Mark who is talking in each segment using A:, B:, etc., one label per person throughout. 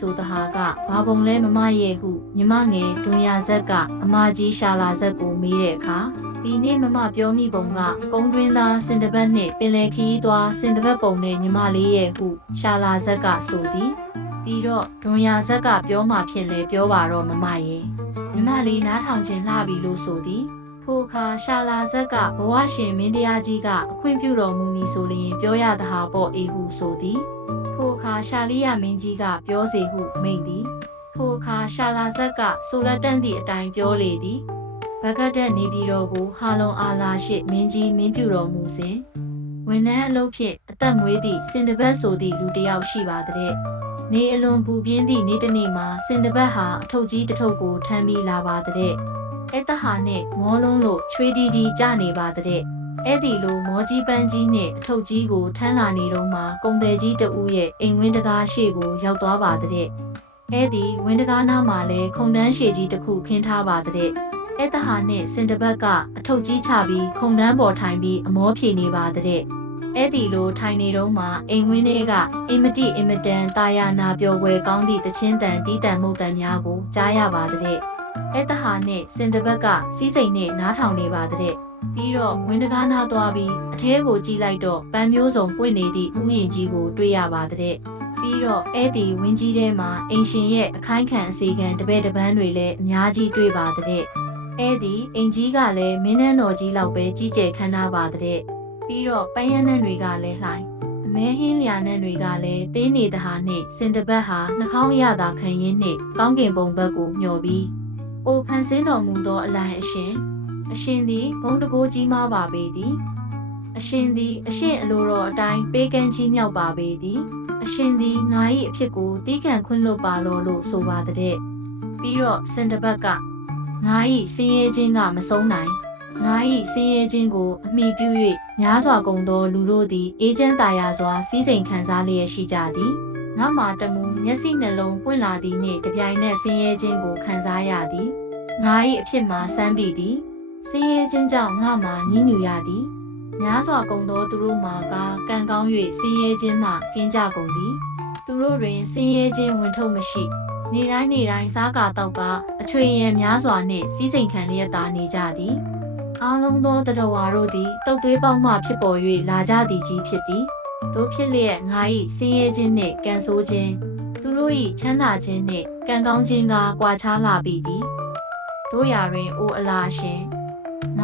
A: ပြောမိဆိုတဟာကဘာပုံလဲမမရဲ့ဟုညီမငယ်ဒွန်ရဇက်ကအမကြီးရှာလာဇက်ကိုမေးတဲ့အခါဒီနေ့မမပြောမိပုံကကုန်းတွင်းသားစင်တပတ်နှင့်ပင်လယ်ခီးသွားစင်တပတ်ပုံနဲ့ညီမလေးရဲ့ဟုရှာလာဇက်ကဆိုသည်ဒီတော့ဒွန်ရဇက်ကပြောမှဖြစ်လေပြောပါတော့မမရဲ့ညီမလေးနားထောင်ခြင်းလှပြီလို့ဆိုသည်ထိုအခါရှာလာဇက်ကဘဝရှင်မင်းတရားကြီးကအခွင့်ပြုတော်မူမည်ဆိုလျင်ပြောရသဟာပေါ့အေဟုဆိုသည်ထို အခါရှာလီယာမင်းကြီးကပြောစေဟုမိန့်သည်ထိုအခါရှာလာဇက်ကဆိုလက်တန့်သည့်အတိုင်းပြောလေသည်ဘဂတ်တက်နေပြည်တော်ကိုဟာလုံအာလာရှိမင်းကြီးမင်းပြုတော်မူစဉ်ဝန်ထမ်းအလုပ်ဖြင့်အသက်မွေးသည့်စင်တပတ်ဆိုသည့်လူတစ်ယောက်ရှိပါတဲ့နေအလွန်ပူပြင်းသည့်နေ့တစ်နေ့မှာစင်တပတ်ဟာအထုပ်ကြီးတစ်ထုပ်ကိုထမ်းပြီးလာပါတဲ့အဲ့တဟာနှင့်မောလုံးလို့ချွေးတီတီကြနေပါတဲ့ အဲ့ဒီလိုမောကြီးပန်းကြီးနဲ့အထုပ်ကြီးကိုထမ်းလာနေတော့မှကုံတယ်ကြီးတဦးရဲ့အိမ်ဝင်းတကားရှေ့ကိုရောက်သွားပါတဲ့အဲ့ဒီဝင်းတကားနားမှာလဲခုံတန်းရှေကြီးတစ်ခုခင်းထားပါတဲ့အဲ့တဟာနဲ့စင်တပတ်ကအထုပ်ကြီးချပြီးခုံတန်းပေါ်ထိုင်ပြီးအမောဖြေနေပါတဲ့အဲ့ဒီလိုထိုင်နေတော့မှအိမ်ဝင်းထဲကအင်မတိအင်မတန်တာယာနာပျော်ပွဲကောင်းသည့်တချင်းတန်တီးတန်မှုတ်တန်များကိုကြားရပါတဲ့အဲ့တဟာနဲ့စင်တပတ်ကစီးစိမ်နဲ့နားထောင်နေပါတဲ့ ပြီးတော့ဝင်းတကားနာသွားပြီးအထဲကိုကြည့်လိုက်တော့ပန်းမျိုးစုံပွင့်နေသည့်ဥယျာဉ်ကြီးကိုတွေ့ရပါတဲ့ပြီးတော့အဲ့ဒီဝင်းကြီးထဲမှာအင်ရှင်ရဲ့အခိုင်ခံအစီခံတပည့်တပန်းတွေလည်းအများကြီးတွေ့ပါတဲ့အဲ့ဒီအင်ကြီးကလည်းမင်းနှန်းတော်ကြီးလောက်ပဲကြီးကျယ်ခမ်းနားပါတဲ့ပြီးတော့ပန်းရနံ့တွေကလည်းလှိုင်းအမဲဟင်းလျာနံ့တွေကလည်းတင်းနေတဲ့ဟာနှင့်စင်တပတ်ဟာနှာခေါင်းရတာခံရင်းနှင့်ကောင်းကင်ဘုံဘက်ကိုမျှော်ပြီးအိုဖန်ဆင်းတော်မူသောအလံအရှင် အရှင်သည်ဘုံတကိုးကြီးမားပါပေသည်အရှင်သည်အရှင်အလိုတော်အတိုင်းပေးကမ်းကြီးမြောက်ပါပေသည်အရှင်သည်ငါ၏အဖြစ်ကိုတီးခံခွင့်လွတ်ပါလောလို့ဆိုပါတဲ့ပြီးတော့စင်တပတ်ကငါ၏စင်ရဲခြင်းကမဆုံးနိုင်ငါ၏စင်ရဲခြင်းကိုအမိပြု၍များစွာကုန်သောလူတို့သည်အေးချမ်းသာယာစွာစီးစိမ်ခံစားလျက်ရှိကြသည်ငါမှတမူမျက်စိနှလုံးပွင့်လာသည်နှင့်တပြိုင်နက်ဆင်းရဲခြင်းကိုခံစားရသည်ငါ၏အဖြစ်မှာစမ်းပြီသည် ဆင်းရဲခြင်းကြောင့်ငါမှညှဉ်းညူရသည်များစွာကုန်သောသူတို့မှာကကံကောင်း၍ဆင်းရဲခြင်းမှကင်းကြကုန်သည် သူတို့တွင်ဆင်းရဲခြင်းဝင်ထုတ်မရှိ နေတိုင်းနေတိုင်းစားကာတော့ကအချွေရံများစွာနှင့်စီးစိမ်ခံလျက်သာနေကြသည်အားလုံးသောတတဝါတို့သည်တုတ်သွေးပေါက်မှဖြစ်ပေါ်၍လာကြသည်ကြီးဖြစ်သည်တို့ဖြစ်လျက်ငါ၏ဆင်းရဲခြင်းနှင့်ကံဆိုးခြင်းသူတို့၏ချမ်းသာခြင်းနှင့်ကံကောင်းခြင်းကကွာခြားလာပြီသည်တို့ရာတွင်အိုအလားရှင်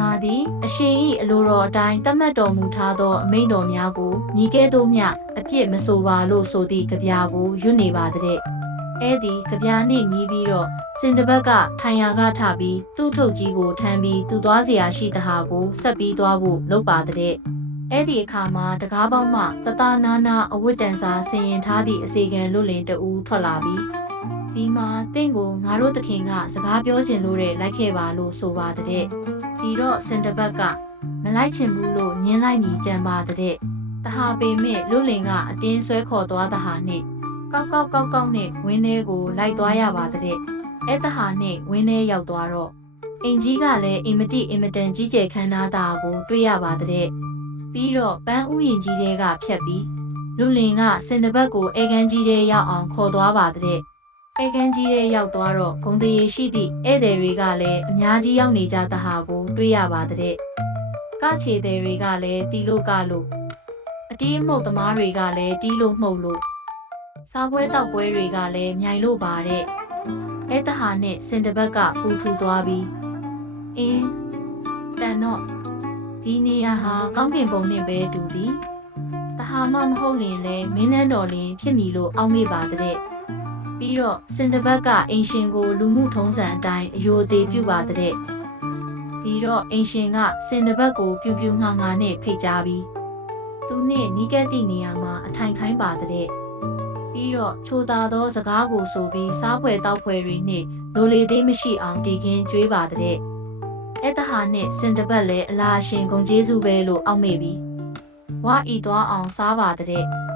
A: ငါသည်အရှင်၏အလိုတော်အတိုင်းတတ်မှတ်တော်မူထားသောအမိန့်တော်များကိုညီကဲ့သို့မျှအပြစ်မဆိုပါလို့ဆိုသည့်ကြပြာကိုရွတ်နေပါတဲ့။အဲ့ဒီကြပြာနှင့်ညီးပြီးတော့စင်တဘက်ကထိုင်ရာကထပြီးသူ့ထုတ်ကြီးကိုထမ်းပြီးသူသွားเสียရှိတဟာကိုဆက်ပြီးသွားဖို့လုပ်ပါတဲ့။အဲ့ဒီအခါမှာတကားပေါက်မှတတနာနာအဝတ်တန်စာဆင်ရင်ထားသည့်အစီကံလွတ်လင်တဦးထွက်လာပြီးဒီမှာတင့်ကိုငါတို့တခင်ကစကားပြောချင်လို့တဲ့လိုက်ခဲ့ပါလို့ဆိုပါတဲ့။ ဒီတော့စင်တဘက်ကမလိုက်ချင်ဘူးလို့ညင်းလိုက်မိကြံပါတဲ့။တဟာပေမဲ့လွတ်လင်ကအတင်းဆွဲခေါ်သွားတဟာနဲ့ကောက်ကောက်ကောက်ကောက်နဲ့ဝင်းထဲကိုလိုက်သွားရပါတဲ့။အဲတဟာနဲ့ဝင်းထဲရောက်သွားတော့အင်ကြီးကလည်းအင်မတိအင်မတန်ကြီးကျယ်ခမ်းနားတာကိုတွေ့ရပါတဲ့။ပြီးတော့ပန်းဥယျင်ကြီးတွေကဖြတ်ပြီးလူလင်ကစင်တဘက်ကိုအေကန်းကြီးထဲရောက်အောင်ခေါ်သွားပါတဲ့။ အေကန်းကြီးထဲရောက်သွားတော့ဂုံတရေရှိသည့်ဧည့်သည်တွေကလည်းအများကြီးရောက်နေကြတဟာကို တွေ့ရပါတဲ့။ကချေသည်တွေကလည်းတီလို့ကလို့အတီးမှုတ်သမားတွေကလည်းတီးလို့မှုတ်လို့စားပွဲတောက်ပွဲတွေကလည်းမြိုင်လို့ပါတဲ့။အဲတဟာနဲ့စင်တဘက်ကပူထူသွားပြီးအင်းတန်တော့ဒီနေရာဟာကောင်းကင်ဘုံနဲ့ပဲတူသည်။တဟာမှမဟုတ်ရင်လည်းမင်းနှန်းတော်လင်းဖြစ်မီလို့အောက်မေ့ပါတဲ့။ ပြီးတော့စင်တဘက်ကအိမ်ရှင်ကိုလူမှုထုံးစံအတိုင်းအယိုသေးပြုပါတဲ့။ဒီတော့အိမ်ရှင်ကစင်တဘက်ကိုပြူပြူငှာငှာနဲ့ဖိတ်ကြားပြီးသူနဲ့နီးကပ်သည့်နေရာမှာအထိုင်ခိုင်းပါတဲ့။ပြီးတော့ချိုသာသောစကားကိုဆိုပြီးစားဖွယ်တောက်ဖွယ်တွေနဲ့လိုလေသေးမရှိအောင်တည်ခင်းကြွေးပါတဲ့။အဲ့တဟာနဲ့စင်တဘက်လည်းအလားရှင်ဂုံကျေးဇူးပဲလို့အောက်မေ့ပြီးဝါဤသွားအောင်စားပါတဲ့။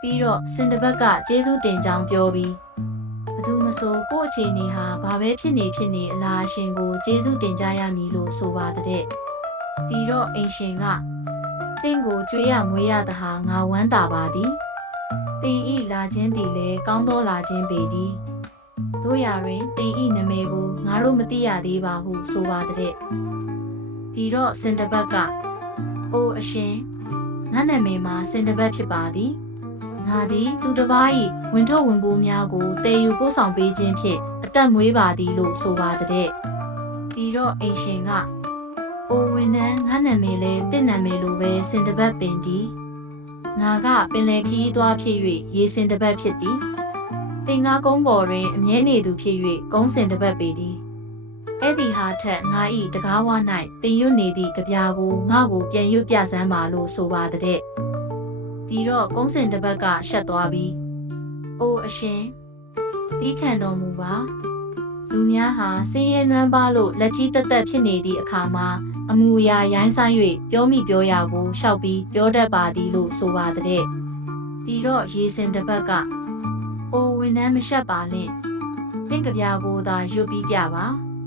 A: ပြီးတော့စင်တဘက်ကကျေးဇူးတင်ကြောင်းပြောပြီးဘသူမဆိုကို့အခြေအနေဟာဘာပဲဖြစ်နေဖြစ်နေအလားရှင်ကိုကျေးဇူးတင်ကြရမည်လို့ဆိုပါတဲ့။ဒီတော့အိမ်ရှင်ကတင့်ကိုကြွေးရမွေးရတဟာငါဝမ်းတာပါသည်တင်ဤလာခြင်းတည်လဲကောင်းသောလာခြင်းပေသည်တို့ရာတွင်တင်ဤနမေကိုငါတို့မသိရသေးပါဟုဆိုပါတဲ့ဒီတော့စင်တပတ်ကအိုအရှင်ငါနာမည်မှာစင်တပတ်ဖြစ်ပါသည် ငါသည်သူတစ်ပါး၏ဝင်ထုတ်ဝင်ပိုးများကိုတည်ယူပို့ဆောင်ပေးခြင်းဖြင့်အသက်မွေးပါသည်လို့ဆိုပါတဲ့ဒီတော့အိမ်ရှင်ကအိုဝန်ထမ်းငါနာမည်လဲတင့်နာမည်လိုပဲစင်တပတ်ပင်သည်ငါကပင်လယ်ခီးသွားဖြစ်၍ရေစင်တစ်ပတ်ဖြစ်သည်တင်ငါကုန်းပေါ်တွင်အမြဲနေသူဖြစ်၍ကုန်းစင်တစ်ပတ်ပေသည်အဲ့ဒီဟာထက်ငါဤတကားဝ၌တင်ရွတ်နေသည့်ကြပြာကိုငါကိုပြန်ရွတ်ပြစမ်းပါလို့ဆိုပါတဲ့ ဒီတော့ကုန်းစင်တစ်ပတ်ကရှက်သွားပြီးအိုအရှင်တီးခံတော်မူပါလူများဟာဆင်းရဲနွမ်းပါလို့လက်ချီတက်တက်ဖြစ်နေသည့်အခါမှာအမူအရာရိုင်းဆိုင်၍ပြောမိပြောရာကိုရှောက်ပြီးပြောတတ်ပါသည်လို့ဆိုပါတဲ့။ဒီတော့ရေစင်တစ်ပတ်ကအိုဝန်နှမ်းမရှက်ပါနဲ့။တင့်ကြပြာကိုသာရွတ်ပြီးပြပါ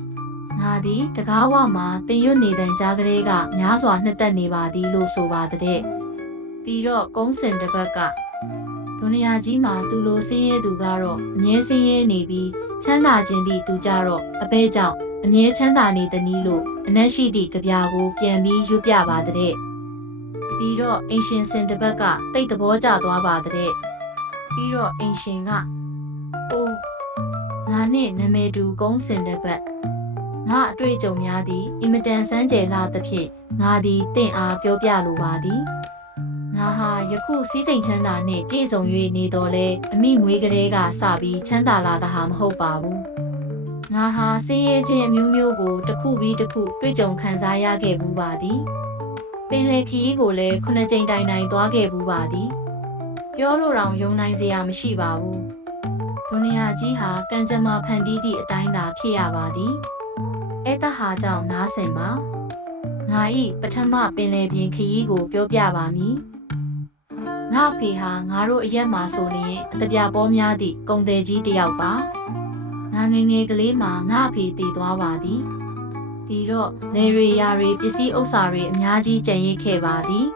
A: ။ငါသည်တကားဝမှာတင်ရွတ်နေတဲ့ကြားကလေးကများစွာနှစ်သက်နေပါသည်လို့ဆိုပါတဲ့။ ဒီတော့ကုန်းစင်တစ်ပတ်ကဒုနီယာကြီးမှာသူလိုဆင်းရဲသူကတော့အမြဲဆင်းရဲနေပြီးချမ်းသာခြင်းသည့်သူကြတော့အပဲကြောင့်အမြဲချမ်းသာနေသည်နည်းလို့အနက်ရှိသည့်ကြပြာကိုပြန်ပြီးရွတ်ပြပါတဲ့ပြီးတော့အင်ရှင်စင်တပတ်ကတိတ်သဘောကျသွားပါတဲ့ပြီးတော့အင်ရှင်ကအိုးငါနဲ့နမေတူကုန်းစင်တပတ်ငါအတွေ့အကြုံများသည်အင်မတန်စမ်းကြယ်လာသဖြင့်ငါသည်တင့်အားပြောပြလိုပါသည် ငါဟာယခုစည်းစိမ်ချမ်းသာနှင့်ပြည့်စုံ၍နေတော်လဲအမိမွေးကလေးကစပြီးချမ်းသာလာတာဟာမဟုတ်ပါဘူးငါဟာဆင်းရဲခြင်းအမျိုးမျိုးကိုတစ်ခုပြီးတစ်ခုတွေ့ကြုံခံစားရခဲ့ဘူးပါသည်ပင်လယ်ခီးကိုလည်းခုနှစ်ကြိမ်တိုင်တိုင်သွားခဲ့ဘူးပါသည်ပြောလို့တောင်ယုံနိုင်စရာမရှိပါဘူးဒုနီယာကြီးဟာကံကြမ္မာဖန်တီးသည့်အတိုင်းသာဖြစ်ရပါသည်အဲတဟာကြောင့်နားဆင်ပါငါဤပထမပင်လယ်ပြင်ခရီးကိုပြောပြပါမည် ငါဖေဟာငါတို့အရက်မှာဆိုရင်အတပြပေါများသည့်ကုံတယ်ကြီးတစ်ယောက်ပါငါငယ်ငယ်ကလေးမှာငါအဖေတည်သွားပါသည်ဒီတော့လေရီယာရီပစ္စည်းဥစ္စာတွေအများကြီးကျန်ရစ်ခဲ့ပါသည်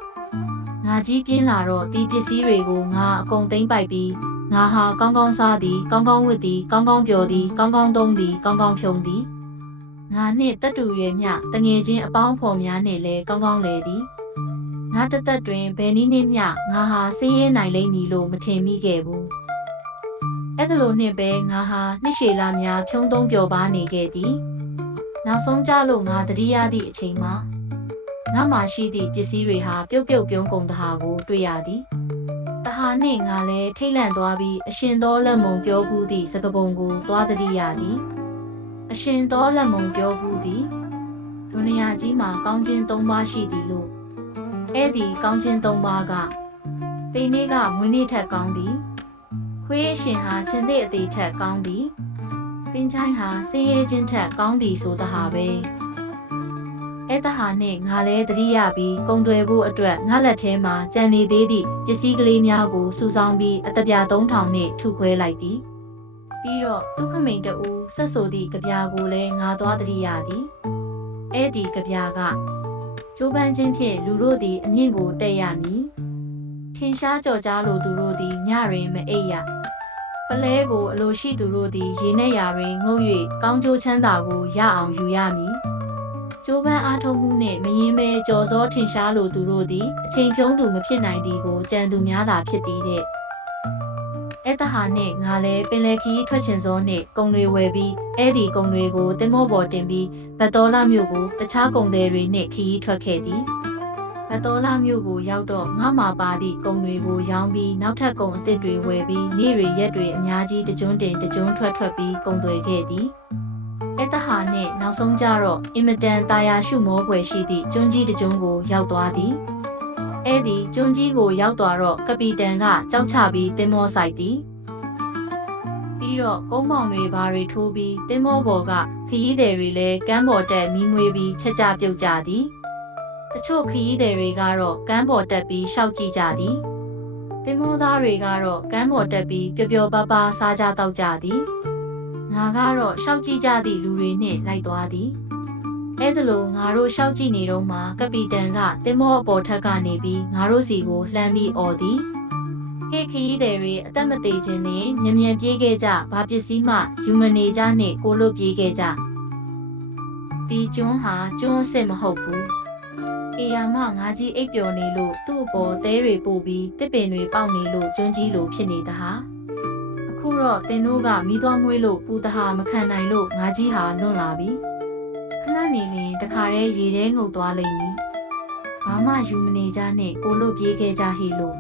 A: ငါကြီးပြင်းလာတော့ဒီပစ္စည်းတွေကိုငါအကုန်သိမ်းပိုက်ပြီးငါဟာကောင်းကောင်းစားသည်ကောင်းကောင်းဝတ်သည်ကောင်းကောင်းပျော်သည်ကောင်းကောင်းသုံးသည်ကောင်းကောင်းဖြုံသည်ငါနှင့်တက်တူရွယ်မျှတငယ်ချင်းအပေါင်းဖော်များနှင့်လည်းကောင်းကောင်းလဲသည် ငါတက်တက်တွင်ဘယ်နည်းနှင့်မျှငါဟာစင်းရဲနိုင်လိမ့်မည်လို့မထင်မိခဲ့ဘူးအဲ့ဒါလိုနဲ့ပဲငါဟာနှစ်ရှည်လာများဖြုံးသုံးပျော်ပါနေခဲ့သည်နောက်ဆုံးကြလို့ငါတတိယသည့်အချိန်မှာငါမှရှိသည့်ပစ္စည်းတွေဟာပြုတ်ပြုတ်ပြုံးကုန်တဟာကိုတွေ့ရသည်တဟာနှင့်ငါလည်းထိတ်လန့်သွားပြီးအရှင်သောလက်မုံပြောဘူးသည့်စကပုံကိုသွားတတိယသည်အရှင်သောလက်မုံပြောဘူးသည်ဒုနီယာကြီးမှာကောင်းခြင်း၃ပါးရှိသည်လို့ အဲ့ဒီကောင်းခြင်း၃ပါးကတိန်နေ့ကဝင်းနေ့ထက်ကောင်းသည် ခွေးရှင်ဟာချင်းတဲ့အသေးထက်ကောင်းသည်တင်ချိုင်းဟာစင်းရဲချင်းထက်ကောင်းသည်ဆိုသဟာပဲအဲ့တဟာနဲ့ငါလဲတတိယပြီးကုံသွယ်ဖို့အတွက်ငါလက်ထဲမှာကြံနေသေးသည့်ပစ္စည်းကလေးများကိုစုဆောင်းပြီးအတပြာ3000နဲ့ထုခွဲလိုက်သည်ပြီးတော့ဒုက္ခမိန်တူဆက်ဆိုသည့်ကြပြာကိုလည်းငါသွားတတိယသည်အဲ့ဒီကြပြာက ကျိုးပန်းချင်းဖြင့်လူတို့သည်အမြင့်ကိုတက်ရမည်ထင်ရှားကြော်ကြားလိုသူတို့သည်ညတွင်မအိပ်ရပလဲကိုအလိုရှိသူတို့သည်ရေနဲ့ရာတွင်ငုပ်၍ကောင်းကျိုးချမ်းသာကိုရအောင်ယူရမည်ကျိုးပန်းအားထုတ်မှုနှင့်မရင်မဲကြော်စောထင်ရှားလိုသူတို့သည်အချိန်ဖြုံးသူမဖြစ်နိုင်သည်ကိုကြံသူများသာဖြစ်သည်တဲ့ အဲ့တဟာနှင့်ငါလည်းပင်လယ်ခီးထွက်ချင်စောနှင့်ကုံတွေဝယ်ပြီးအဲ့ဒီကုံတွေကိုတင်မောပေါ်တင်ပြီးဗတ်တော်လာမြို့ကိုတခြားကုံတွေတွေနှင့်ခီးထွက်ခဲ့သည်အတော်လာမြို့ကိုရောက်တော့ငါမှာပါသည့်ကုံတွေကိုရောင်းပြီးနောက်ထပ်ကုံအစ်စ်တွေဝယ်ပြီးနေ့တွေရက်တွေအများကြီးတကြွန်းတင်တကြွန်းထွက်ထွက်ပြီးကုံသွယ်ခဲ့သည်အဲတဟာနဲ့နောက်ဆုံးကြတော့အင်မတန်တာယာရှုမောဖွယ်ရှိသည့်ကျွန်းကြီးတကြွန်းကိုရောက်သွားသည် အဲ့ဒီကျွန်းကြီးကိုရောက်သွားတော့ကပီတန်ကကြောက်ချပြီးတင်မောဆိုင်သည်ပြီးတော့ကုန်းမောင်တွေဘာတွေထိုးပြီးတင်မောပေါ်ကခရီးသည်တွေလည်းကမ်းပေါ်တက်မီးမွေးပြီးချက်ကြပြုတ်ကြသည်တချို့ခရီးသည်တွေကတော့ကမ်းပေါ်တက်ပြီးရှောက်ကြည့်ကြသည်။တင်မောသားတွေကတော့ကမ်းပေါ်တက်ပြီးပျော်ပျော်ပါးပါးစားကြတောက်ကြသည်။ငါကတော့ရှောက်ကြည့်ကြသည့်လူတွေနှင့်လိုက်သွားသည်။ အဲဒါလိုငါတို့ရှောက်ကြည့်နေတော့မှကပီတန်ကတင်မောအပေါ်ထက်ကနေပြီးငါတို့စီကိုလှမ်းပြီးអော်သည်။ ဟေ့ခရီးသည်တွေအသက်မသေးခြင်းနဲ့မြ мян ပြေးခဲ့ကြဘာပစ္စည်းမှယူမနေကြနဲ့ကိုလို့ပြေးခဲ့ကြဒီကျွန်းဟာကျွန်းအစ်စ်မဟုတ်ဘူးအေယာမငါကြီးအိပ်ပျော်နေလို့သူ့အပေါ်သဲတွေပို့ပြီးတစ်ပင်တွေပေါက်နေလို့ကျွန်းကြီးလိုဖြစ်နေတဟာအခုတော့တင်တို့ကမိသွားမွေးလို့ပူတဟာမခံနိုင်လို့ငါကြီးဟာလွန်လာပြီခဏ နေရင်တခါတည်းရေထဲငုပ်သွားလိမ့်မည်ဘာမှယူမနေကြနဲ့ကိုလို့ပြေးခဲ့ကြဟေလို့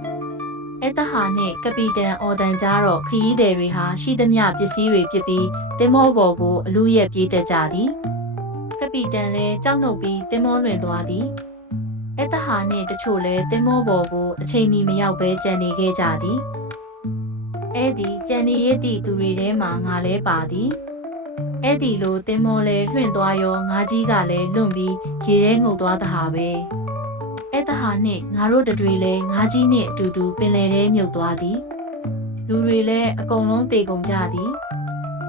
A: အဲတဟာနဲ့ကပီတန်အော်တန်ကြားတော့ခရီးသည်တွေဟာရှိသမျှပစ္စည်းတွေဖြစ်ပြီးတင်မောပေါ်ကိုအလူရက်ပြေးတက်ကြသည်ကပီတန်လည်းကြောက်နှုတ်ပြီးတင်မောလွင်သွားသည်အဲတဟာနဲ့တချို့လည်းတင်မောပေါ်ကိုအချိန်မီမရောက်ဘဲကြံနေခဲ့ကြသည်အဲဒီကြံနေရသည့်သူတွေထဲမှာငါလည်းပါသည် အဲ့ဒီလိုတင်မောလဲလွင့်သွားရောငါကြီးကလည်းလွန့်ပြီးရေထဲငုပ်သွားတဟာပဲအဲ့တဟာနှင့်ငါတို့တတွေလဲငါးကြီးနှင့်အတူတူပင်လယ်ထဲမြုပ်သွားသည်လူတွေလည်းအကုန်လုံးတေကုန်ကြသည်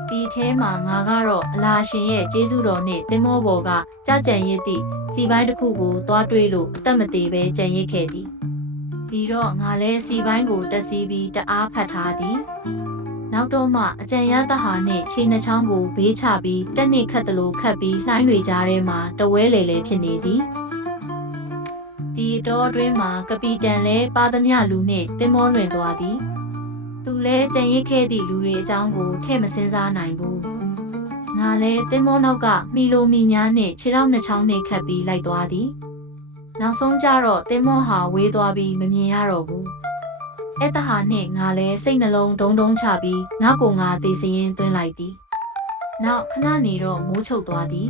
A: ဒီထဲမှာငါကတော့အလာရှင်ရဲ့ကျေးဇူးတော်နှင့်တင်မောဘော်ကကြကြံရစ်သည့်စီပိုင်းတစ်ခုကိုသွားတွေးလို့အသက်မသေးပဲကြံရစ်ခဲ့သည်ဒီတော့ငါလည်းစီပိုင်းကိုတက်စီးပြီးတအားဖတ်ထားသည် နောက်တော့မှအကြံရသဟာနှင့်ခြေနှချောင်းကိုဘေးချပြီးတက်နေခတ်တလို့ခတ်ပြီးလှိုင်းတွေကြားထဲမှာတဝဲလေလေဖြစ်နေသည်ဒီတော့အတွင်းမှာကပီတန်လဲပါသမျှလူနှင့်တင်မောလွင်သွားသည်သူလဲကြံရစ်ခဲ့သည့်လူတွေအကြောင်းကိုထဲ့မစင်းစားနိုင်ဘူးငါလဲတင်မောနောက်ကမီလိုမီညားနှင့်ခြေထောက်နှစ်ချောင်းနှင့်ခတ်ပြီးလိုက်သွားသည်နောက်ဆုံးကျတော့တင်မောဟာဝေးသွားပြီးမမြင်ရတော့ဘူး အဲ့တဟာနှင့်ငါလဲစိတ်နှလုံးဒုံဒုံချပြီးငါ့ကိုငါတေးစရင်သွင်းလိုက်သည်နောက်ခဏနေတော့မိုးချုပ်သွားသည်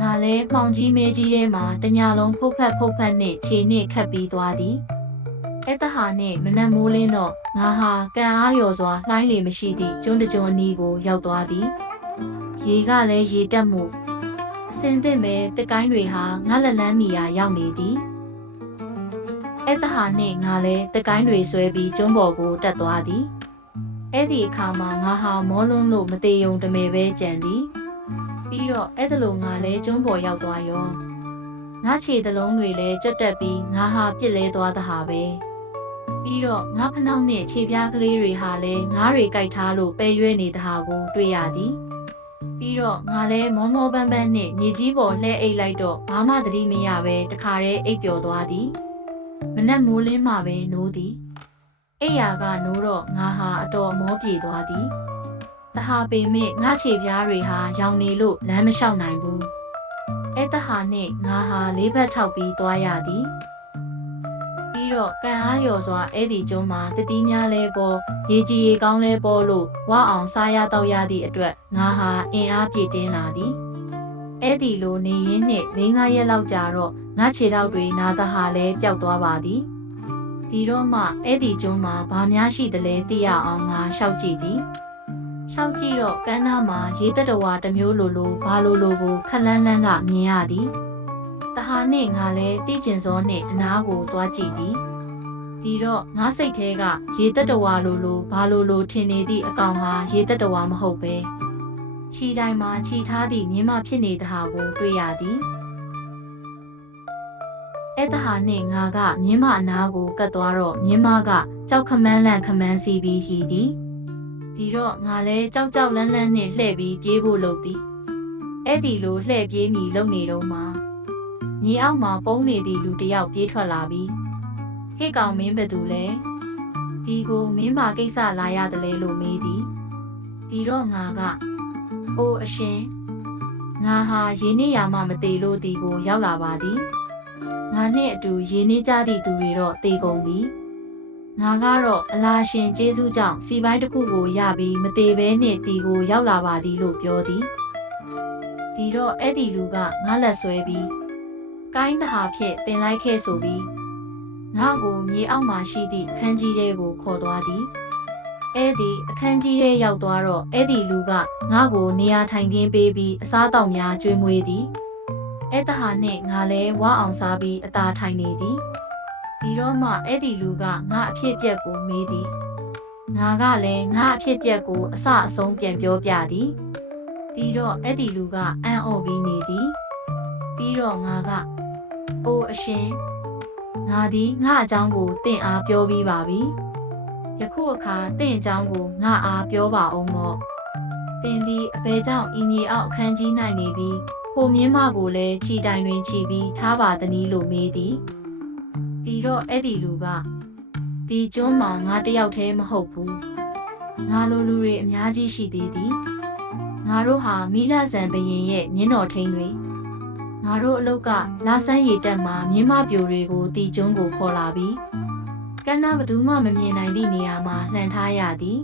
A: ငါလည်းမှောင်ကြီးမဲကြီးထဲမှာတညာလုံးဖုတ်ဖက်ဖုတ်ဖက်နဲ့ခြေနဲ့ခတ်ပြီးသွားသည်အဲ့တဟာနဲ့မနက်မိုးလင်းတော့ငါဟာကံအားလျော်စွာလှိုင်းလေမရှိသည့်ကျွန်းတကျွန်းအနီးကိုရောက်သွားသည်ရေကလည်းရေတက်မှုအစင်သင့်ပဲတကိုင်းတွေဟာငါလက်လန်းမီယာရောက်နေသည် အဲ့တဟာနဲ့ငါလည်းတကိုင်းတွေဆွဲပြီးကျွန်းပေါ်ကိုတက်သွားသည်အဲ့ဒီအခါမှာငါဟာမောလွန်းလို့မသေးယုံတမဲပဲကြံသည်ပြီးတော့အဲ့ဒါလိုငါလဲကျွန်းပေါ်ရောက်သွားရောငါခြေတလုံးတွေလည်းကြွတ်တက်ပြီးငါဟာပြစ်လဲသွားတာဟာပဲပြီးတော့ငါဖနှောက်နဲ့ခြေပြားကလေးတွေဟာလည်းငါးတွေကြိုက်ထားလို့ပဲရွဲနေတာဟာကိုတွေ့ရသည်ပြီးတော့ငါလဲမောမောပန်းပန်းနဲ့မြေကြီးပေါ်လှဲအိတ်လိုက်တော့ဘာမှသတိမရပဲတခါတည်းအိပ်ပျော်သွားသည် မနက်မိုးလင်းမှပဲနိုးသည်အိယာကနိုးတော့ငါဟာအတော်မောပြေသွားသည်တဟာပေမဲ့ငါခြေပြားတွေဟာရောင်နေလို့လမ်းမလျှောက်နိုင်ဘူး။အဲတဟာနဲ့ငါဟာလေးဘက်ထောက်ပြီးသွားရသည်။ပြီးတော့ကံအားလျော်စွာအဲ့ဒီကျုံးမှာတတိများလဲပေါ်ရေကြီးရေကောင်းလဲပေါ်လို့ဝအောင်စားရတော့ရသည့်အတွက်ငါဟာအင်အားပြည့်တင်းလာသည်။အဲ့ဒီလိုနေရင်းနဲ့၄၅ရက်လောက်ကြာတော့ ငါခြေထောက်တွေနာသဟာလဲပျောက်သွားပါသည်။ဒီတော့မှအဲ့ဒီကျုံးမှာဘာများရှိသလဲသိရအောင်ငါရှောက်ကြည့်သည်။ရှောက်ကြည့်တော့ကမ်းနားမှာရေတက်တော်ဝါတစ်မျိုးလိုလိုဘာလိုလိုကိုခက်လန်းလန်းကမြင်ရသည်။တဟာနဲ့ငါလည်းတိကျင်စောနဲ့အနားကိုသွားကြည့်သည်။ဒီတော့ငါစိတ်ထဲကရေတက်တော်ဝါလိုလိုဘာလိုလိုထင်နေသည့်အကောင်ဟာရေတက်တော်ဝါမဟုတ်ပဲ။ခြီတိုင်းမှာခြီထားသည့်မြင်းမဖြစ်နေတဲ့ဟာကိုတွေ့ရသည်။ အဲ့တဟာနဲ့ငါကမြင်းမအနားကိုကတ်သွားတော့မြင်းမကကြောက်ခမန်းလန့်ခမန်းစီးပြီးဟီသည်ဒီတော့ငါလဲကြောက်ကြောက်လန်းလန်းနဲ့လှည့်ပြီးပြေးဖို့လုပ်သည်အဲ့ဒီလိုလှည့်ပြေးမိလုပ်နေတော့မှမြေအောက်မှာပုံနေသည့်လူတစ်ယောက်ပြေးထွက်လာပြီးဟေ့ကောင်မင်းဘယ်သူလဲဒီကိုမင်းပါကိစ္စလာရတယ်လေလို့မေးသည်ဒီတော့ငါကအိုးအရှင်ငါဟာရေနစ်ရာမှမသေးလို့ဒီကိုရောက်လာပါသည် ငါနဲ့အတူရေနစ်ကြသည့်သူတွေတော့တေကုန်ပြီငါကတော့အလားရှင်ကျေးဇူးကြောင့်စီပိုင်းတစ်ခုကိုရပြီးမသေးဘဲနဲ့တီကိုရောက်လာပါသည်လို့ပြောသည်ဒီတော့အဲ့ဒီလူကငါလက်ဆွဲပြီးကိုင်းတဟာဖြင့်တင်လိုက်ခဲ့ဆိုပြီးငါ့ကိုမြေအောက်မှာရှိသည့်အခန်းကြီးထဲကိုခေါ်သွားသည်အဲ့ဒီအခန်းကြီးထဲရောက်သွားတော့အဲ့ဒီလူကငါ့ကိုနေရာထိုင်ခင်းပေးပြီးအစားတောက်များကျွေးမွေးသည် အဲ့တဟာနဲ့ငါလဲဝါအောင်စားပြီးအသာထိုင်နေသည်ဒီတော့မှအဲ့ဒီလူကငါအဖြစ်အပျက်ကိုမေးသည်ငါကလည်းငါအဖြစ်အပျက်ကိုအစအဆုံးပြန်ပြောပြသည်ဒီတော့အဲ့ဒီလူကအံ့ဩပြီးနေသည်ပြီးတော့ငါကအိုးအရှင်ငါဒီငါအကြောင်းကိုတင့်အားပြောပြီးပါပြီယခုအခါတင့်အကြောင်းကိုငါအားပြောပါအောင်တော့တင်သည်အဘဲကြောင့်အီမီအောက်အခန်းကြီး၌နေပြီး ဟိုမြင်းမကိုလည်းခြိတိုင်တွင်ခြိပြီးထားပါသည်နည်းလို့မေးသည်ဒီတော့အဲ့ဒီလူကဒီကျွန်းမှာငါတယောက်တည်းမဟုတ်ဘူးငါလိုလူတွေအများကြီးရှိသေးသည်ငါတို့ဟာမိလဆန်ဘရင်ရဲ့မြင်းတော်ထိန်တွေငါတို့အလုတ်ကလာဆန်းရည်တက်မှာမြင်းမပြိုတွေကိုတီကျွန်းကိုခေါ်လာပြီးကန္နာဘသူမှမမြင်နိုင်သည့်နေရာမှာလှန်ထားရသည်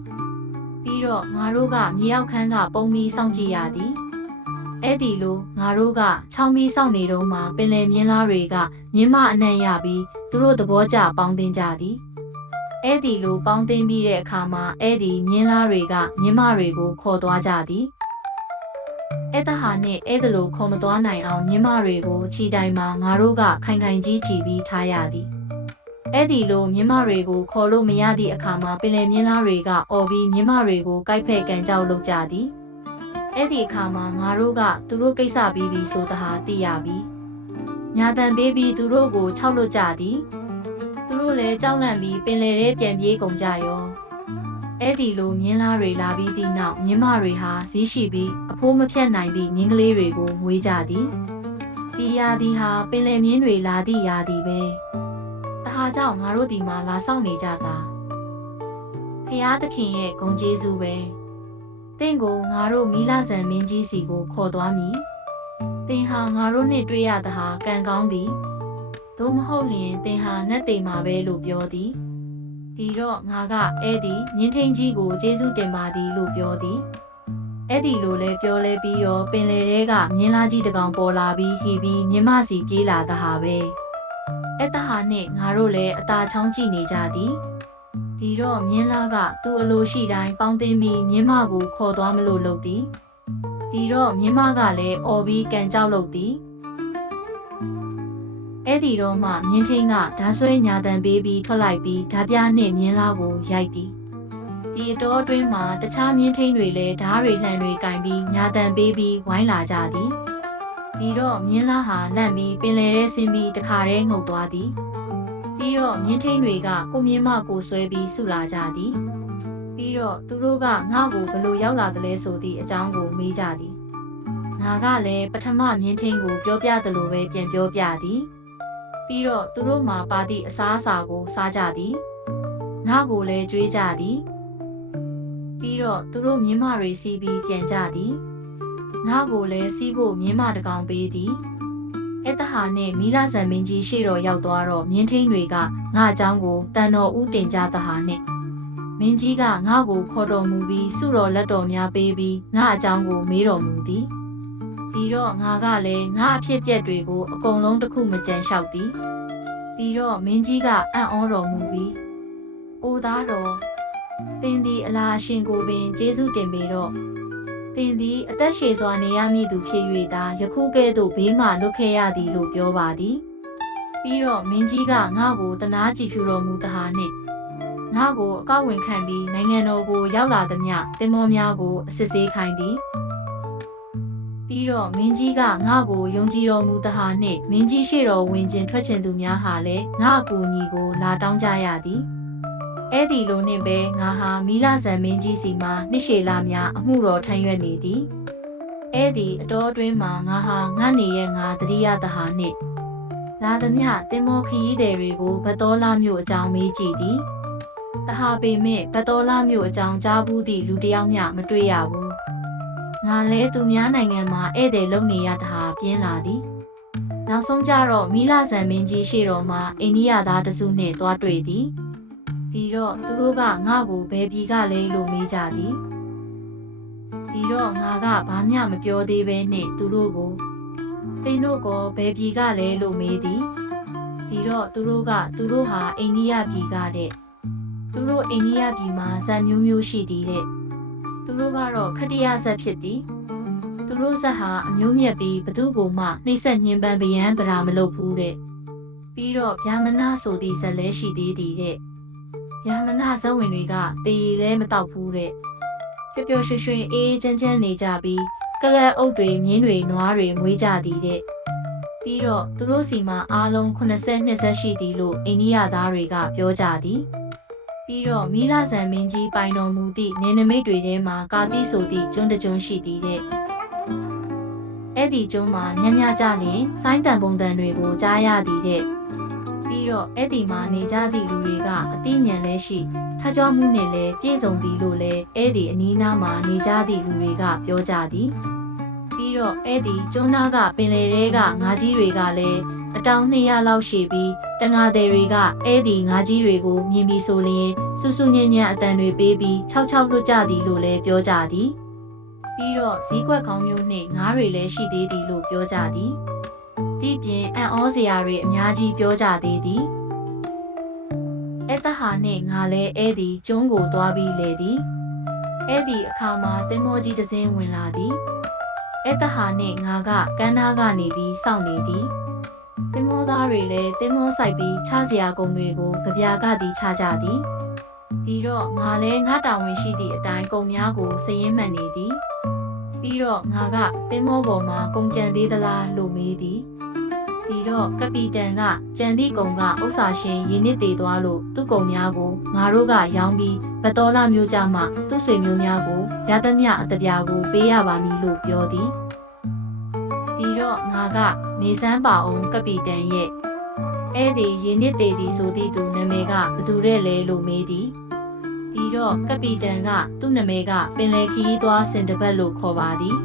A: ပြီးတော့ငါတို့ကမြေရောက်ခန်းကပုံပြီးစောင့်ကြည့်ရသည် အဲ့ဒီလိုငါတို့ကချောင်းပြီးစောင့်နေတော့မှပင်လယ်မြင်းလားတွေကမြင်းမအနှံ့ရပြီးသူတို့သဘောကျပေါင်းတင်ကြသည်အဲ့ဒီလိုပေါင်းတင်ပြီးတဲ့အခါမှာအဲ့ဒီမြင်းလားတွေကမြင်းမတွေကိုခေါ်သွားကြသည်အဲ့တဟာနဲ့အဲ့ဒါလိုခေါ်မသွားနိုင်အောင်မြင်းမတွေကိုခြိတိုင်မှာငါတို့ကခိုင်ခိုင်ကြီးချီပြီးထားရသည်အဲ့ဒီလိုမြင်းမတွေကိုခေါ်လို့မရသည့်အခါမှာပင်လယ်မြင်းလားတွေကအော်ပြီးမြင်းမတွေကိုကိုက်ဖက်ကန်ကြောက်လုပ်ကြသည် အဲ့ဒီအခါမှာငါတို့ကသူတို့ကိစ္စပြီးပြီဆိုတဟာသိရပြီညာတန်ပေးပြီးသူတို့ကိုခြောက်လွတ်ကြသည်သူတို့လည်းကြောက်လန့်ပြီးပင်လယ်ထဲပြန်ပြေးကုန်ကြရောအဲ့ဒီလိုမြင်းလားတွေလာပြီးသည့်နောက်မြင်းမတွေဟာဇီးရှိပြီးအဖိုးမဖြတ်နိုင်သည့်မြင်းကလေးတွေကိုမွေးကြသည်ဒီရာဒီဟာပင်လယ်မြင်းတွေလာသည့်ရာဒီပဲတဟာကြောင့်ငါတို့ဒီမှာလာဆောင်နေကြတာဖျားသခင်ရဲ့ဂုဏ်ကျေးဇူးပဲ တင့်ကိုငါတို့မီလာဆန်မင်းကြီးစီကိုခေါ်သွားမည်တင်ဟာငါတို့နဲ့တွေ့ရတာဟာကံကောင်းသည်သို့မဟုတ်လျင်တင်ဟာနတ်တိမ်မှာပဲလို့ပြောသည်ဒီတော့ငါကအဲ့ဒီမြင်းထင်းကြီးကိုကျေးဇူးတင်ပါသည်လို့ပြောသည်အဲ့ဒီလိုလဲပြောလဲပြီးရောပင်လေတဲကမြင်းလားကြီးတစ်ကောင်ပေါ်လာပြီးဟီပြီးမြင်းမစီပြေးလာတာဟာပဲအဲ့တဟာနဲ့ငါတို့လည်းအตาချောင်းကြည့်နေကြသည် ဒီတော့မြင်းလာကသူ့အလိုရှိတိုင်းပေါင်းတင်ပြီးမြင်းမကိုခေါ်သွားမလို့လုပ်သည်ဒီတော့မြင်းမကလည်းអော်ပြီးကန်ကြောက်လုပ်သည်အဲ့ဒီတော့မှမြင်းထင်းကဓာဆွဲညာတန်ပေးပြီးထွက်လိုက်ပြီးဓာပြနှင့်မြင်းလာကိုရိုက်သည်ဒီအတော်အတွင်းမှာတခြားမြင်းထင်းတွေလည်းဓားတွေလှန်တွေကင်ပြီးညာတန်ပေးပြီးဝိုင်းလာကြသည်ဒီတော့မြင်းလားဟာလန့်ပြီးပင်လယ်ထဲဆင်းပြီးတခါတည်းငုတ်သွားသည်ပြီး တော့မြင်းထိန်တွေကကိုမြင်းမကိုဆွဲပြီးဆုလာကြသည်ပြီးတော့သူတို့ကငါ့ကိုဘလို့ရောက်လာတယ်လဲဆိုသည့်အကြောင်းကိုမေးကြသည်ငါကလည်းပထမမြင်းထိန်ကိုပြောပြတယ်လို့ပဲပြန်ပြောပြသည်ပြီးတော့သူတို့မှာပါသည့်အစားအစာကိုစားကြသည်ငါကိုလည်းကြွေးကြသည်ပြီးတော့သူတို့မြင်းမတွေစီးပြီးပြန်ကြသည်ငါကိုလည်းစီးဖို့မြင်းမတကောင်ပေးသည် အဲ့တဟာနဲ့မီလာဆန်မင်းကြီးရှေ့တော်ရောက်သွားတော့မြင်းထိန်တွေကငါအကြောင်းကိုတန်တော်ဦးတင်ကြတဟာနဲ့မင်းကြီးကငါကိုခေါ်တော်မူပြီးစုတော်လက်တော်များပေးပြီးငါအကြောင်းကိုမေးတော်မူသည်ဒီတော့ငါကလည်းငါအဖြစ်ပြက်တွေကိုအကုန်လုံးတစ်ခုမကြံလျှောက်သည်ဒီတော့မင်းကြီးကအံ့ဩတော်မူပြီးအိုသားတော်တင်းဒီအလားအရှင်ကိုပင်ကျေးဇူးတင်ပေတော့ တင်သည်အသက်ရှည်စွာနေရမည်သူဖြစ်၍သာယခုကဲ့သို့ဘေးမှလွတ်ခဲ့ရသည်လို့ပြောပါသည်ပြီးတော့မင်းကြီးကငါ့ကိုတနာကြည်ဖြူတော်မူတဟာနှင့်ငါ့ကိုအကောက်ဝင်ခံပြီးနိုင်ငံတော်ကိုရောက်လာသည်မြတင်မောများကိုအစစ်ဆေးခိုင်းသည်ပြီးတော့မင်းကြီးကငါ့ကိုယုံကြည်တော်မူတဟာနှင့်မင်းကြီးရှေ့တော်ဝင်ခြင်းထွက်ခြင်းသူများဟာလည်းငါ့အကူအညီကိုလာတောင်းကြရသည် အဲ့ဒီလိုနှင့်ပဲငါဟာမီလာဇန်မင်းကြီးစီမှာနှစ်ရှည်လာများအမှုတော်ထမ်းရွက်နေသည်အဲ့ဒီအတော်အတွင်းမှာငါဟာငါနေရဲ့ငါတတိယတဟာနှင့်လာသမျှတင်မောခရီးသည်တွေကိုဘတ်တော်လာမြို့အကြောင်းမေးကြည့်သည်တဟာပေမဲ့ဘတ်တော်လာမြို့အကြောင်းကြားဘူးသည့်လူတစ်ယောက်မျှမတွေ့ရဘူးငါလဲသူများနိုင်ငံမှာဧည့်သည်လုံနေရတဟာပြင်းလာသည်နောက်ဆုံးကြတော့မီလာဇန်မင်းကြီးရှေ့တော်မှာအိန္ဒိယသားတစုနှင့်တွားတွေ့သည် ဒီတော့သူတို့ကငါ့ကိုဘယ်ပြည်ကလဲလို့မေးကြသည်ဒီတော့ငါကဘာမှမပြောသေးဘဲနဲ့သူတို့ကိုတင်တို့ကဘယ်ပြည်ကလဲလို့မေးသည်ဒီတော့သူတို့ကသူတို့ဟာအိန္ဒိယပြည်ကတဲ့သူတို့အိန္ဒိယပြည်မှာဇာတ်မျိုးမျိုးရှိသည်တဲ့သူတို့ကတော့ခတ္တယဇတ်ဖြစ်သည်သူတို့ဇက်ဟာအမျိုးမြတ်ပြီးဘသူကိုမှနှိမ့်ဆက်ညှဉ်းပန်းဗျံပရာမလုပ်ဘူးတဲ့ပြီးတော့ဗျာမနာဆိုသည့်ဇက်လဲရှိသေးသည်တဲ့။ ယာမနာဇဝင်တွေကတေးရဲမတောက်ဘူးတဲ့။ပျော်ပျော်ရွှင်ရွှင်အေးအေးချမ်းချမ်းနေကြပြီးကလပ်အုပ်တွေမြင်းတွေနွားတွေမွေးကြသည်တဲ့။ပြီးတော့သူတို့စီမှာအားလုံး80နှစ်ဆက်ရှိသည်လို့အိန္ဒိယသားတွေကပြောကြသည်။ပြီးတော့မိလာဆန်မင်းကြီးပိုင်တော်မူသည့်နေနမိတ်တွေထဲမှာကာတိဆိုသည့်ကျွန်းတစ်ကျွန်းရှိသည်တဲ့အဲ့ဒီကျွန်းမှာညညကြလျင်ဆိုင်းတန်ပုံတန်တွေကိုကြားရသည်တဲ့ ပြီးတော့အဲ့ဒီမှာနေကြသည့်လူတွေကအတိညာဉ်လည်းရှိထကြွမှုနဲ့လည်းပြည့်စုံသည်လို့လည်းအဲ့ဒီအနီးနားမှာနေကြသည့်လူတွေကပြောကြသည်ပြီးတော့အဲ့ဒီကျွန်းသားကပင်လယ်ထဲကငါးကြီးတွေကလည်းအတောင်200လောက်ရှိပြီးတငါသည်တွေကအဲ့ဒီငါးကြီးတွေကိုမြင်ပြီးဆိုလျင်ဆူဆူညံ့ညံ့အတန်တွေပေးပြီး၆၆လွတ်ကြသည်လို့လည်းပြောကြသည်ပြီးတော့ဇီးကွက်ကောင်းမျိုးနှင့်ငါးတွေလည်းရှိသေးသည်လို့ပြောကြသည် ဒီပြင်အံ့ဩစရာတွေအများကြီးပြောကြသေးသည်အဲ့တဟာနှင့်ငါလည်းအဲ့ဒီကျွန်းကိုသွားပြီးလေသည်အဲ့ဒီအခါမှာတင်မောကြီးတစ်စင်းဝင်လာသည်အဲတဟာနှင့်ငါကကန်းနာကနေပြီးစောင့်နေသည်တင်မောသားတွေလည်းတင်မောဆိုင်ပြီးခြားစရာကုန်တွေကိုကြပြာကသည်ခြားကြသည်ပြီးတော့ငါလည်းငါတာဝန်ရှိသည့်အတိုင်းကုန်များကိုစည်ရင်းမှန်နေသည်ပြီးတော့ငါကတင်မောပေါ်မှာကုန်ကြံသေးသလားလို့မေးသည် ပြီးတော့ကပီတန်ကကြံသည့်ကုန်ကဥစ္စာရှင်ရင်းနစ်သေးသွားလို့သူ့ကုန်များကိုငါတို့ကရောင်းပြီးဗတော်လာမျိုးကြမှသူ့ဆွေမျိုးများကိုရသမျှအတပြာကိုပေးရပါမည်လို့ပြောသည်ဒီတော့ငါကနေစမ်းပါအောင်ကပီတန်ရဲ့အဲ့ဒီရင်းနစ်သေးသည်ဆိုသည့်သူနာမည်ကဘသူတဲ့လဲလို့မေးသည်ဒီတော့ကပီတန်ကသူ့နာမည်ကပင်လယ်ခီးသွားစင်တပတ်လို့ခေါ်ပါသည်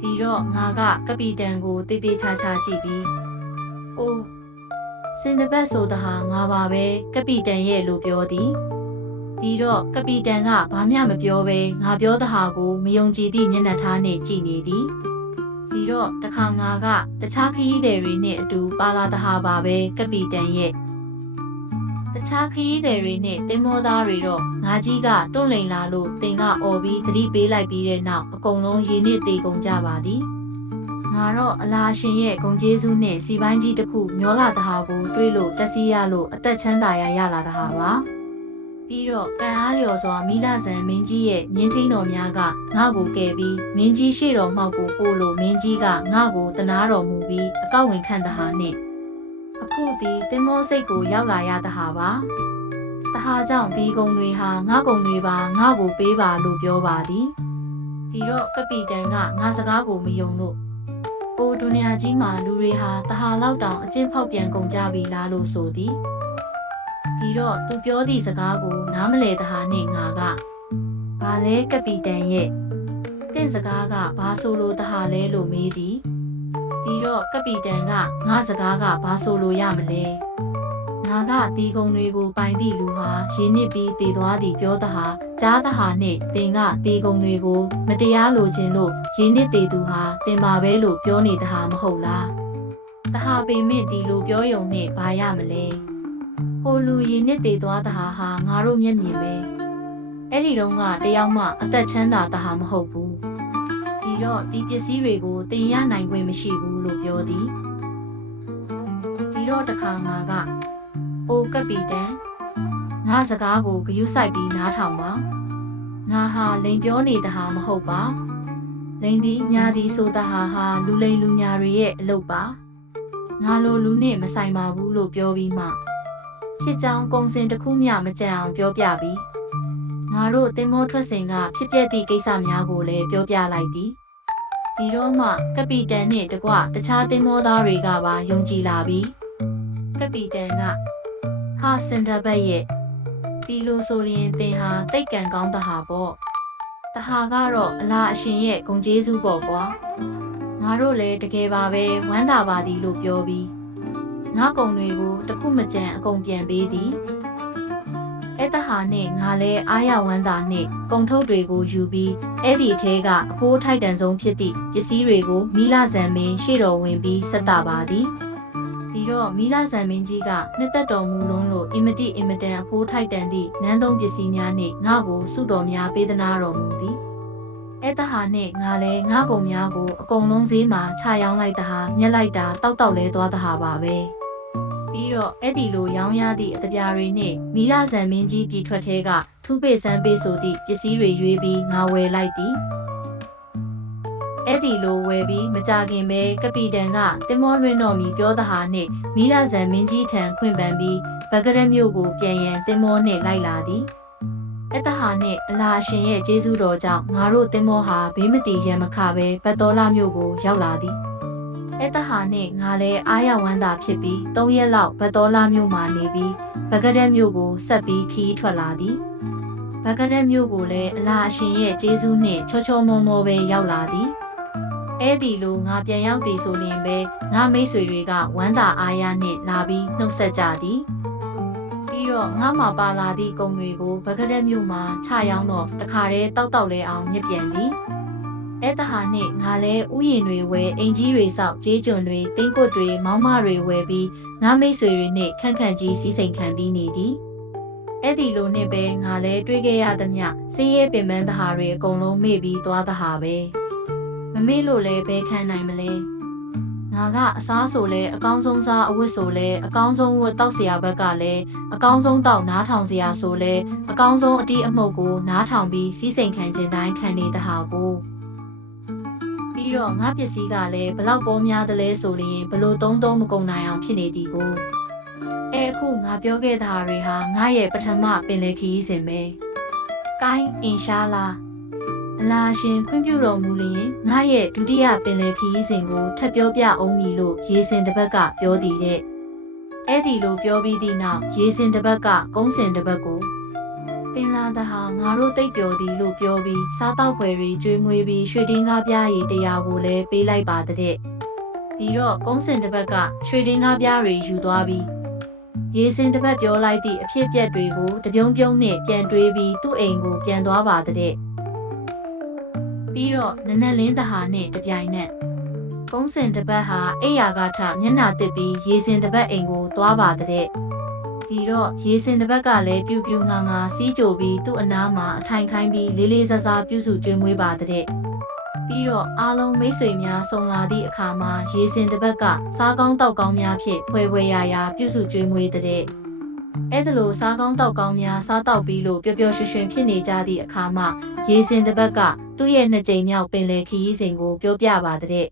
A: ဒီတော့ငါကကပီတန်ကိုတေးသေးချာချာကြည့်ပြီး အိုးစင်တပတ်ဆိုတဟာငါပါပဲကပီတန်ရဲ့လို့ပြောသည်ဒီတော့ကပီတန်ကဘာမှမပြောဘဲငါပြောတဟာကိုမယုံကြည်သည့်မျက်နှာထားနဲ့ကြည့်နေသည်ဒီတော့တခါငါကတခြားခရီးသည်တွေနဲ့အတူပါလာတဟာပါပဲကပီတန်ရဲ့တခြားခရီးသည်တွေနဲ့တင်မောသားတွေတော့ငါကြီးကတွန့်လိန်လာလို့တင်ကអော်ပြီးသတိပေးလိုက်ပြီးတဲ့နောက်အကုန်လုံးရေနစ်သေးကုန်ကြပါသည် ငါတော့အလားရှင်ရဲ့ဂုံကျေးဇူးနဲ့စီပိုင်းကြီးတစ်ခုမျောလာတဟာကိုတွေးလို့တက်စီရလို့အသက်ချမ်းသာရရလာတဟာပါပြီးတော့ကံအားလျော်စွာမိလာဆန်မင်းကြီးရဲ့မြင်းထိန်တော်များကငါ့ကိုကယ်ပြီးမင်းကြီးရှေ့တော်မှောက်ကိုပို့လို့မင်းကြီးကငါ့ကိုတနာတော်မူပြီးအကောက်ဝင်ခံတဟာနဲ့အခုဒီတင်မောစိတ်ကိုရောက်လာရတဟာပါတဟာကြောင့်ဒီကုံတွေဟာငါကုံတွေပါငါ့ကိုပေးပါလို့ပြောပါသည်ဒီတော့ကပီတန်ကငါစကားကိုမယုံလို့ အိုဒုနီယာကြီးမှာလူတွေဟာတဟာလောက်တောင်အကျင့်ဖောက်ပြန်ကုန်ကြပြီလားလို့ဆိုသည်ဒီတော့သူပြောသည့်စကားကို နားမလဲတဟာနဲ့ငါကဘာလဲကပီတန်ရဲ့တင့်စကားကဘာဆိုလိုတဟာလဲလို့မေးသည်ဒီတော့ကပီတန်ကငါစကားကဘာဆိုလိုရမလဲ ငါကဒီကုံတွေကိုပိုင်သည့်လူဟာရင်းနစ်ပြီးတည်သွားသည်ပြောတဟာကြားတဟာနှင့်တင်ကဒီကုံတွေကိုမတရားလိုချင်လို့ရင်းနစ်တည်သူဟာတင်ပါပဲလို့ပြောနေတဟာမဟုတ်လားတဟာပေမဲ့ဒီလိုပြောယုံနဲ့ဘာရမလဲဟိုလူရင်းနစ်တည်သွားတဟာဟာငါတို့မျက်မြင်ပဲအဲ့ဒီတော့ကတယောက်မှအသက်ချမ်းသာတဟာမဟုတ်ဘူးဒီတော့ဒီပစ္စည်းတွေကိုတင်ရနိုင်ခွင့်မရှိဘူးလို့ပြောသည်ဒီတော့တခါငါက အိုကပီတန်ငါစကားကိုဂယုစိုက်ပြီးနားထောင်ပါငါဟာလိန်ပြောနေတဟာမဟုတ်ပါလိန်ဒီညာဒီဆိုတဟာဟာလူလိန်လူညာတွေရဲ့အလုပ်ပါငါလိုလူနဲ့မဆိုင်ပါဘူးလို့ပြောပြီးမှဖြစ်ကြောင်းကုံစင်တစ်ခုမျှမကြံအောင်ပြောပြပြီးငါတို့တင်မောထွက်စဉ်ကဖြစ်ပျက်သည့်ကိစ္စများကိုလည်းပြောပြလိုက်သည်ဒီတော့မှကပီတန်နှင့်တကွတခြားတင်မောသားတွေကပါယုံကြည်လာပြီးကပီတန်က ဟာစင်တာဘက်ရဲ့ဒီလိုဆိုရင်တင်ဟာတိတ်ကန်ကောင်းတဟာပေါ့တဟာကတော့အလားအရှင်ရဲ့ဂုံကျေးဇူးပေါ့ကွာငါတို့လည်းတကယ်ပါပဲဝမ်းသာပါသည်လို့ပြောပြီးငါကုံတွေကိုတစ်ခုမကြံအကုန်ပြန်ပေးသည်အဲ့တဟာနဲ့ငါလဲအားရဝမ်းသာနဲ့ကုံထုတ်တွေကိုယူပြီးအဲ့ဒီအထဲကအဖိုးထိုက်တန်ဆုံးဖြစ်သည့်ပစ္စည်းတွေကိုမီလာဇန်မင်းရှေ့တော်ဝင်ပြီးဆက်တာပါသည် ဒီတော့မီလာဇန်မင်းကြီးကနှစ်သက်တော်မူလုံးလို့အင်မတိအင်မတန်အဖိုးထိုက်တန်သည့်နန်းသုံးပစ္စည်းများနှင့်ငါ့ကိုစုတော်များပေးသနာတော်မူသည်အဲ့တဟာနဲ့ငါလဲငါကုံများကိုအကုန်လုံးဈေးမှာခြာရောင်းလိုက်တဟာမြက်လိုက်တာတောက်တောက်လဲသွားတဟာပါပဲပြီးတော့အဲ့ဒီလိုရောင်းရသည့်အတပြားတွေနဲ့မီလာဇန်မင်းကြီးပြည်ထွက်သေးကထူးပေစံပေဆိုသည့်ပစ္စည်းတွေရွေးပြီးငါဝယ်လိုက်သည် အအဲ့ဒီလိုဝယ်ပြီးမကြခင်ပဲကပီတန်ကတင်မောရင်းတော်မီပြောသဟာနှင့်မိလာဇန်မင်းကြီးထံခွင့်ပန်ပြီးဗကရက်မြို့ကိုပြန်ရန်တင်မောနှင့်လိုက်လာသည်အတဟာနှင့်အလာရှင်ရဲ့ကျေးဇူးတော်ကြောင့်ငါတို့တင်မောဟာဘေးမတီရန်မခပဲဘတ်တော်လာမြို့ကိုရောက်လာသည်အတဟာနှင့်ငါလည်းအားရဝမ်းသာဖြစ်ပြီး၃ရက်လောက်ဘတ်တော်လာမြို့မှာနေပြီးဗကရက်မြို့ကိုဆက်ပြီးခီးထွက်လာသည်ဘဂရက်မြို့ကိုလည်းအလားအရှင်ရဲ့ကျေးဇူးနှင့်ချောချောမောမောပဲရောက်လာသည် အဲ့ဒီလိုငါပြန်ရောက်သည်ဆိုရင်ပဲငါမိတ်ဆွေတွေကဝမ်းသာအားရနှင့်လာပြီးနှုတ်ဆက်ကြသည်ပြီးတော့ငါမှပါလာသည့်ကုံတွေကိုဘဂရက်မြို့မှာချရောင်းတော့တခါတည်းတောက်တောက်လဲအောင်မြစ်ပြန်သည်အဲ့တဟာနှင့်ငါလည်းဥယျင်တွေဝယ်အင်ကြီးတွေဆောက်ကြေးကျွန်တွေတင်းကွတ်တွေမောင်းမတွေဝယ်ပြီးငါမိတ်ဆွေတွေနှင့်ခန့်ခန့်ကြီးစီးစိမ်ခံပြီးနေသည်အဲ့ဒီလိုနဲ့ပဲငါလည်းတွေးခဲ့ရသမျှစင်းရဲပင်ပန်းတဟာတွေအကုန်လုံးမေ့ပြီးသွားတဟာပဲ မမေ့လို့လည်းဘဲခံနိုင်မလဲငါကအစားဆိုလဲအကောင်းဆုံးစားအဝတ်ဆိုလဲအကောင်းဆုံးဝတ်တောက်စရာဘက်ကလည်းအကောင်းဆုံးတောက်နားထောင်စရာဆိုလဲအကောင်းဆုံးအတိအမှုတ်ကိုနားထောင်ပြီးစီးစိမ်ခံခြင်းတိုင်းခံနေတဟာကိုပြီးတော့ငါပစ္စည်းကလည်းဘလောက်ပေါ်များသလဲဆိုရင်ဘလို့သုံးသုံးမကုန်နိုင်အောင်ဖြစ်နေသည်ကိုအဲအခုငါပြောခဲ့တာတွေဟာငါရဲ့ပထမပင်လယ်ခရီးစဉ်ပဲ။ကိုင်းအင်ရှာလာ အလားရှင်ခွင့်ပြုတော်မူလျင်ငါရဲ့ဒုတိယပင်လယ်ခရီးစဉ်ကိုထပ်ပြောပြအောင်မည်လို့ရေစင်တစ်ပတ်ကပြောတည်တဲ့။အဲ့ဒီလိုပြောပြီးသည့်နောက်ရေစင်တစ်ပတ်ကကုန်းစင်တစ်ပတ်ကိုပင်လာတဟာငါတို့တိတ်ပျော်သည်လို့ပြောပြီးစားတော့ဖွယ်တွေကျွေးမွေးပြီးရွှေတင်းကားပြားရည်တရားကိုလည်းပေးလိုက်ပါတဲ့။ပြီးတော့ကုန်းစင်တစ်ပတ်ကရွှေတင်းကားပြားတွေယူသွားပြီးရေစင်တစ်ပတ်ပြောလိုက်သည့်အဖြစ်အပျက်တွေကိုတပြုံပြုံနဲ့ပြန်တွေးပြီးသူ့အိမ်ကိုပြန်သွားပါတဲ့ ပြီးတော့နနက်လင်းတဟာနဲ့တပြိုင်နက်ကုန်းစင်တစ်ပတ်ဟာအိယာကထမျက်နှာတစ်ပြီးရေစင်တစ်ပတ်အိမ်ကိုသွားပါတဲ့ဒီတော့ရေစင်တစ်ပတ်ကလည်းပြူပြူငါငါစီးကြိုပြီးသူ့အနားမှာအထိုင်ခိုင်းပြီးလေးလေးဆဆပြုစုကျွေးမွေးပါတဲ့ပြီးတော့အားလုံးမိတ်ဆွေများဆုံလာသည့်အခါမှာရေစင်တစ်ပတ်ကစားကောင်းတောက်ကောင်းများဖြင့်ဖွဲဖွဲရာရာပြုစုကျွေးမွေးတဲ့ အဲ့ဒါလိုစားကောင်းတောက်ကောင်းများစားတောက်ပြီးလို့ပျော်ပျော်ရွှင်ရွှင်ဖြစ်နေကြသည့်အခါမှာရေစင်တစ်ပတ်ကသူ့ရဲ့နှစ်ကြိမ်မြောက်ပင်လယ်ခရီးစဉ်ကိုပြောပြပါတဲ့